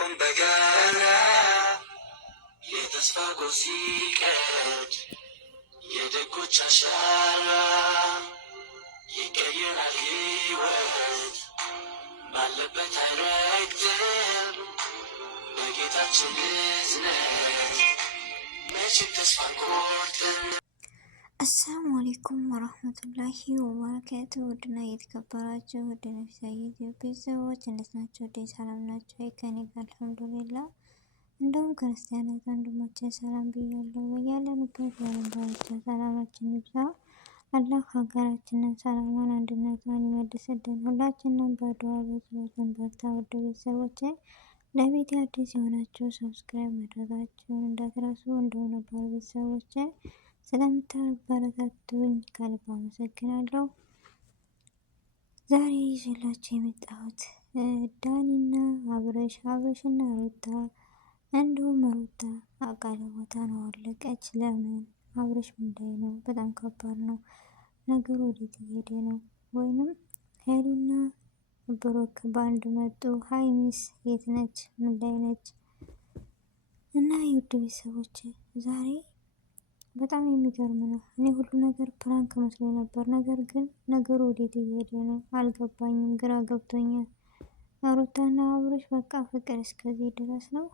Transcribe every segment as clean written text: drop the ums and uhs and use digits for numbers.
ስንቆም በጋራ የተስፋ ጎህ ሲቀድ የደጎች አሻራ ይቀየራል ሕይወት ባለበት አይረግጥም በጌታችን እዝነት መቼም ተስፋ አንቆርጥም። አሰላሙ አለይኩም ወራህመቱላሂ ወበረካቱ። ውድና የተከበራችሁ ውድ ነፍሳዊ ቤተሰቦች እንዴት ናቸው? ሰላም ናቸው? ከኔ ጋር አልሐምዱሊላህ። እንደውም ክርስቲያናት ወንድሞቼ ሰላም ብያለሁ። ያለንበት የዓለም ዳርቻ ሰላማችን ይብዛ። አላህ ሀገራችንን ሰላሟን፣ አንድነቷን ይመልስልን። ሁላችንም በዱዓ በጸሎት እንበርታ። ውድ ቤተሰቦቼ ለቤት አዲስ የሆናችሁ ሰብስክራይብ ማድረጋችሁን እንዳትረሱ። እንደሆነ ነባር ቤተሰቦቼ ስለምታበረታቱኝ ከልብ አመሰግናለሁ። ዛሬ ይዤላችሁ የመጣሁት ዳኒና አብርሽና ሩታ እንዲሁም ሩታ አቃለ ቦታ ነው አለቀች። ለምን? አብርሽ ምን ላይ ነው? በጣም ከባድ ነው ነገሩ። ወዴት እየሄደ ነው? ወይንም ሄሉና ብሩክ በአንድ መጡ። ሀይሚስ የት ነች? ምን ላይ ነች? እና የውድ ቤተሰቦች ዛሬ በጣም የሚገርም ነው። እኔ ሁሉ ነገር ፕራንክ መስሎ ነበር። ነገር ግን ነገሩ ወዴት እየሄደ ነው አልገባኝም፣ ግራ ገብቶኛል። ሩታና አብርሽ በቃ ፍቅር እስከዚህ ድረስ ነው?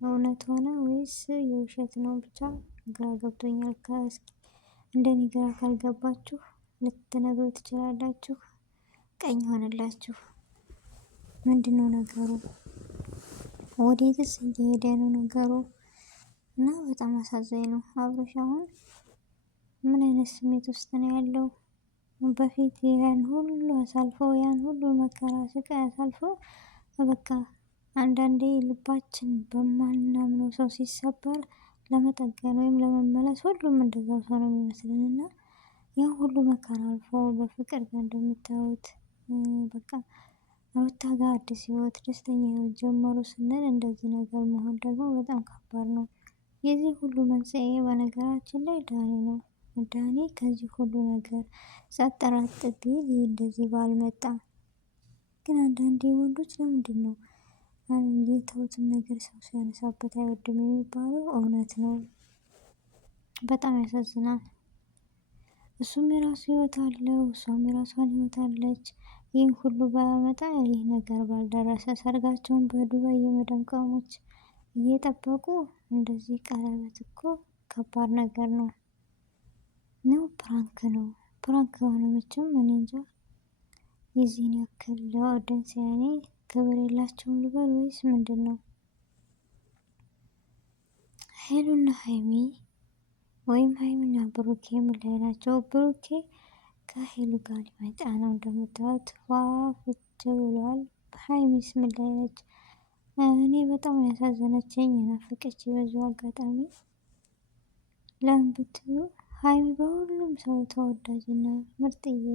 እውነት ሆነ ወይስ የውሸት ነው? ብቻ ግራ ገብቶኛል። እስኪ እንደኔ ግራ ካልገባችሁ ልትነግሩ ትችላላችሁ። ቀኝ ሆነላችሁ። ምንድነው ነገሩ? ወዴትስ እየሄደ ነው ነገሩ? እና በጣም አሳዛኝ ነው። አብርሽ አሁን ምን አይነት ስሜት ውስጥ ነው ያለው? በፊት ያን ሁሉ አሳልፎ ያን ሁሉ መከራ ስቃይ አሳልፎ በቃ አንዳንዴ ልባችን በማናምነው ሰው ሲሰበር ለመጠገን ወይም ለመመለስ ሁሉም እንደዛው ሰው ነው የሚመስልን እና ያን ሁሉ መከራ አልፎ በፍቅር ጋር እንደምታዩት በቃ ሩታ ጋር አዲስ ህይወት ደስተኛ ህይወት ጀመሩ ስንል እንደዚህ ነገር መሆን ደግሞ በጣም ከባድ ነው። የዚህ ሁሉ መንስኤ በነገራችን ላይ ዳኒ ነው። ዳኒ ከዚህ ሁሉ ነገር ሳጠራጥ ቢል እንደዚህ ባልመጣ። ግን አንዳንዴ ወንዶች ለምንድን ነው የተውትን ነገር ሰው ሲያነሳበት አይወድም የሚባለው? እውነት ነው። በጣም ያሳዝናል። እሱም የራሱ ህይወት አለው፣ እሷም የራሷን ህይወት አለች። ይህን ሁሉ ባያመጣ ይህ ነገር ባልደረሰ። ሰርጋቸውን በዱባይ የመዳም ቅመሞች እየጠበቁ እንደዚህ ቀለበት እኮ ከባድ ነገር ነው። ፕራንክ ነው። ፕራንክ ከሆነ መቼም እኔ እንጃ የዚህን ያክል ለኦዲየንስ ያኔ ክብር የላቸውም ልበል ወይስ ምንድን ነው? ሄሉና ሀይሚ ወይም ሀይሚና ብሩኬ ምን ላይ ናቸው? ብሩኬ ከሄሉ ጋር ሊመጣ ነው እንደምታዩት ዋፍች ብሏል። ሀይሚስ ምን ላይ ነች? እኔ በጣም ያሳዘነችኝ የናፈቀች በዚሁ አጋጣሚ ለምን ብትሉ ሀይሚ በሁሉም ሰው ተወዳጅና ምርጥዬ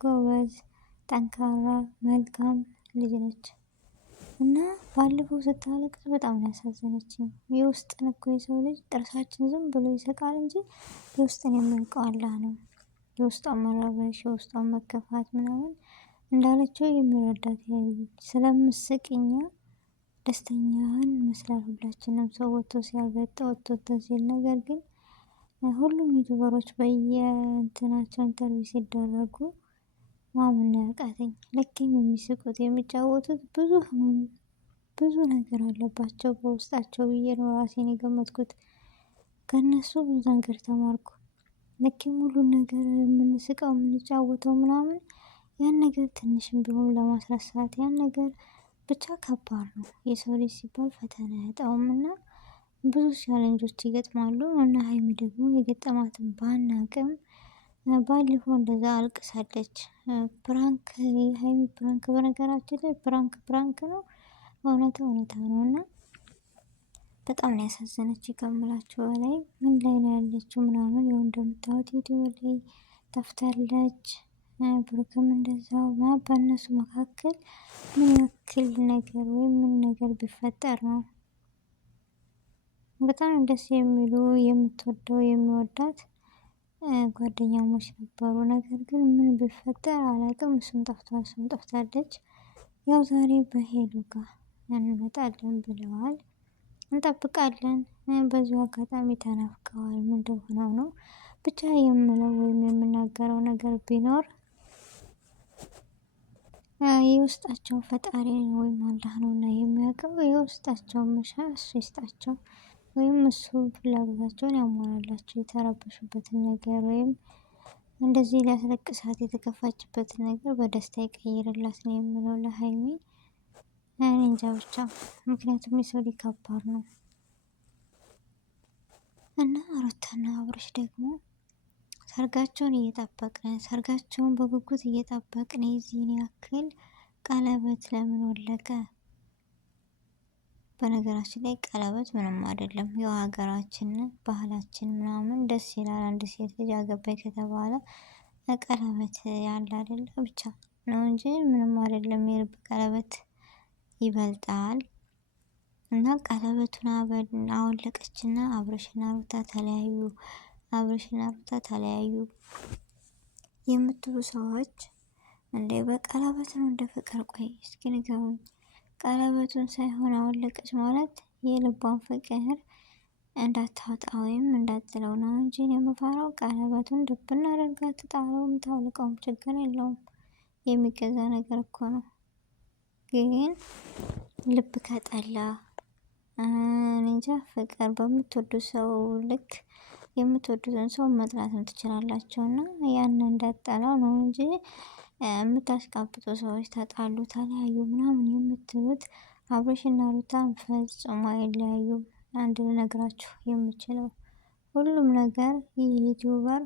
ጎበዝ ጠንካራ መልካም ልጅ ነች እና ባለፈው ስታለቅስ በጣም ያሳዘነችኝ። የውስጥን እኮ የሰው ልጅ ጥርሳችን ዝም ብሎ ይስቃል እንጂ የውስጥን የሚያውቀው አላህ ነው። የውስጧን መረበሽ የውስጧን መከፋት ምናምን እንዳለችው የሚረዳት ስለምስቅኛ ደስተኛን መስላል ሁላችንም ሰው ወጥቶ ሲያገጥ ወጥቶ ሲል። ነገር ግን ሁሉም ዩቲዩበሮች በየእንትናቸው ኢንተርቪው ሲደረጉ ማመን ያቃተኝ። ልክም የሚስቁት የሚጫወቱት ብዙ ህመም ብዙ ነገር አለባቸው በውስጣቸው ብዬ ነው ራሴን የገመትኩት። ከነሱ ብዙ ነገር ተማርኩ። ልክም ሁሉን ነገር የምንስቀው የምንጫወተው ምናምን ያን ነገር ትንሽም ቢሆን ለማስረሳት ያን ነገር ብቻ ከባድ ነው። የሰው ልጅ ሲባል ፈተና አያጣውም እና ብዙ ቻሌንጆች ይገጥማሉ እና ሀይሚ ደግሞ የገጠማትን ባናቅም ባለፈው እንደዛ አልቅሳለች። ፕራንክ የሀይሚ ፕራንክ በነገራችን ላይ ፕራንክ ነው፣ እውነታ ነው እና በጣም ነው ያሳዘነች ከምላችሁ በላይ። ምን ላይ ነው ያለችው ምናምን ያው እንደምታዩት ዩቲዩብ ላይ ጠፍታለች። ብሩክም እንደዛው በእነሱ መካከል ምን ያክል ነገር ወይም ምን ነገር ቢፈጠር ነው? በጣም ደስ የሚሉ የምትወደው የሚወዳት ጓደኛሞች ነበሩ። ነገር ግን ምን ቢፈጠር አላውቅም። እሱም ጠፍቷል፣ እሱም ጠፍታለች። ያው ዛሬ በሄሉ ጋር እንመጣለን ብለዋል። እንጠብቃለን። በዚሁ አጋጣሚ ተናፍቀዋል። ምን እንደሆነው ነው ብቻ የምለው ወይም የምናገረው ነገር ቢኖር የውስጣቸው ፈጣሪ ወይም አላህ ነውና የሚያውቀው የውስጣቸውን መሻት እሱ ይስጣቸው፣ ወይም እሱ ፍላጎታቸውን ያሟላላቸው። የተረበሹበትን ነገር ወይም እንደዚህ ሊያስለቅሳት የተከፋችበትን ነገር በደስታ ይቀይርላት ነው የምለው ለሀይሚ። እኔ እንጃ ብቻ ምክንያቱም የሰው ልጅ ከባድ ነው እና ሩታና አብርሽ ደግሞ ሰርጋቸውን እየጠበቅን ሰርጋቸውን በጉጉት እየጠበቅን የዚህን ያክል ቀለበት ለምን ወለቀ? በነገራችን ላይ ቀለበት ምንም አይደለም። ያው ሀገራችን ባህላችን ምናምን ደስ ይላል። አንድ ሴት ልጅ አገባኝ ከተባለ ቀለበት ያለ አይደለ ብቻ ነው እንጂ ምንም አይደለም። የልብ ቀለበት ይበልጣል። እና ቀለበቱን አወለቀችና አብርሽና ሩታ ተለያዩ። አብርሽና ሩታ ተለያዩ የምትሉ ሰዎች እንዴ በቀለበት ነው እንደ ፍቅር? ቆይ እስኪ ንገሩኝ። ቀለበቱን ሳይሆን አወለቀች ማለት የልቧን ፍቅር እንዳታወጣ ወይም እንዳትለው ነው እንጂ የምፈራው ቀለበቱን ድብና አድርጋ ትጣለውም ታውልቀውም ችግር የለውም። የሚገዛ ነገር እኮ ነው። ግን ልብ ከጠላ እንጃ ፍቅር በምትወዱ ሰው ልክ የምትወዱትን ሰው መጥላትም ትችላላችሁ። እና ያን እንዳጠላው ነው እንጂ የምታስቃብጡ ሰዎች ተጣሉ ተለያዩ ምናምን የምትሉት አብርሽና ሩታን ፈጽሞ አይለያዩም። አንድ ልነግራችሁ የምችለው ሁሉም ነገር ይህ ዩቲዩበር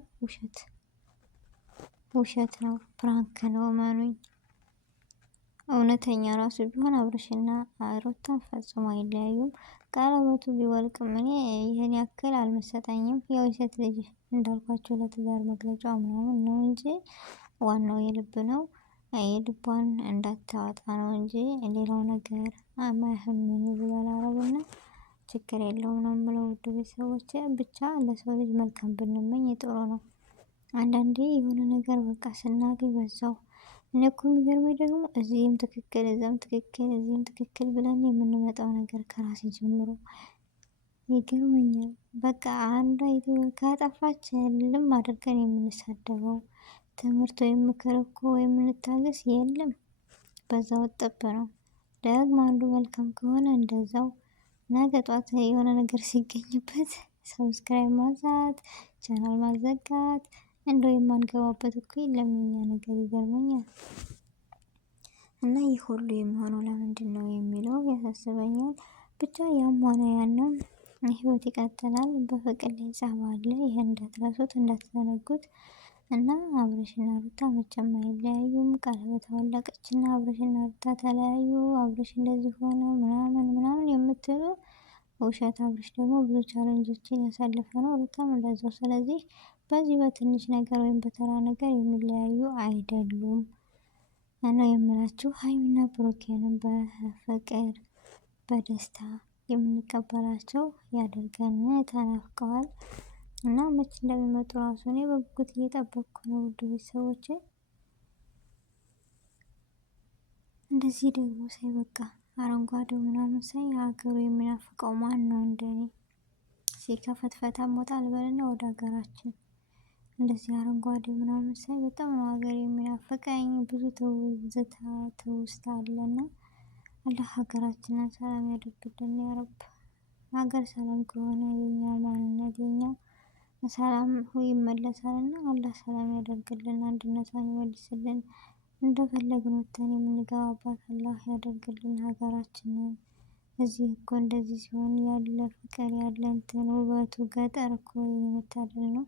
ውሸት ነው፣ ፕራንክ ነው። እመኑኝ። እውነተኛ ራሱ ቢሆን አብርሽና ሩታ ፈጽሞ አይለያዩም። ቀለበቱ ቢወልቅም እኔ ይህን ያክል አልመሰጠኝም። ያው የሴት ልጅ እንዳልኳቸው ለትዳር መግለጫ ምናምን ነው እንጂ ዋናው የልብ ነው። የልቧን እንዳታወጣ ነው እንጂ ሌላው ነገር ማያህምን ብሏል አረብና ችግር የለውም ነው የምለው። ውድ ቤተሰቦቼ ብቻ ለሰው ልጅ መልካም ብንመኝ ጥሩ ነው። አንዳንዴ የሆነ ነገር በቃ ስናገኝ በዛው እኔ እኮ የሚገርመኝ ደግሞ እዚህም ትክክል እዛም ትክክል እዚህም ትክክል ብለን የምንመጣው ነገር ከራሴ ጀምሮ ይገርመኛል። በቃ አንዷ ዩቲዩበር ካጠፋች ልም አድርገን የምንሳደበው ትምህርት ወይም ምክር እኮ ወይም እንታገስ የለም። በዛው ጠብ ነው። ደግሞ አንዱ መልካም ከሆነ እንደዛው ነገ ጧት የሆነ ነገር ሲገኝበት ሰብስክራይብ ማዛት፣ ቻናል ማዘጋት እንደው የማንገባበት እኮ የለም። የኛ ነገር ይገርመኛል። እና ይህ ሁሉ የሚሆነው ለምንድን ነው የሚለው ያሳስበኛል። ብቻ ያም ሆነ ያንም ህይወት ይቀጥላል። በፍቅር ላይ ጸብ አለ። ይሄን እንዳትረሱት እንዳትዘነጉት። እና አብርሽና ሩታ መቼም አይለያዩም። ቀለበት አወለቀችና አብርሽና ሩታ ተለያዩ፣ አብርሽ እንደዚህ ሆነ ምናምን ምናምን የምትሉ ውሸት። አብርሽ ደግሞ ብዙ ቻሌንጆችን ያሳለፈ ነው፣ ሩታም እንደዛው። ስለዚህ በዚህ በትንሽ ነገር ወይም በተራ ነገር የሚለያዩ አይደሉም እና የምላችሁ ሀይሚና ብሩኬንም በፍቅር በደስታ የምንቀበላቸው ያደርገን። ተናፍቀዋል እና መቼ እንደሚመጡ ራሱ እኔ በጉጉት እየጠበቅኩ ነው። ውድ ቤተሰቦቼ እንደዚህ ደግሞ ሳይ በቃ አረንጓዴው ምናምን ሳይ ሀገሩ የሚናፍቀው ማን ነው እንደኔ? ሲከፈት ፈታ ሞታ ልበልና ወደ ሀገራችን እንደዚህ አረንጓዴ ምናምን ሳይ በጣም ነው ሀገር የሚናፍቀኝ። ብዙ ትውስታ አለና አላህ ሀገራችንን ሰላም ያደርግልን ያ ረብ። ሀገር ሰላም ከሆነ የኛ ማንነት የኛ ሰላም ይመለሳልና አላህ ሰላም ያደርግልን፣ አንድነቷን ይመልስልን፣ እንደፈለግን ወጥተን የምንገባባት አላህ ያደርግልን ሀገራችንን። እዚህ እኮ እንደዚህ ሲሆን ያለ ፍቅር ያለ እንትን ውበቱ ገጠር እኮ የመታደል ነው።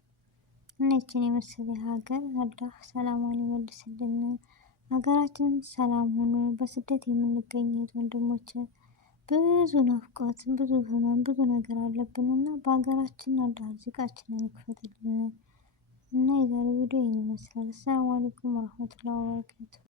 እና ይችን የመሰለ ሀገር አላህ ሰላሟን ይመልስልን። ሀገራችን ሰላም ሆኖ በስደት የምንገኝ ወንድሞች ብዙ ናፍቆት ብዙ ህመም ብዙ ነገር አለብንና በሀገራችን አላህ ርዝቃችንን ይክፈትልን። እና የዛሬ ቪዲዮ ይህን ይመስላል። አሰላሙ አለይኩም ወራህመቱላሂ ወበረካቱ።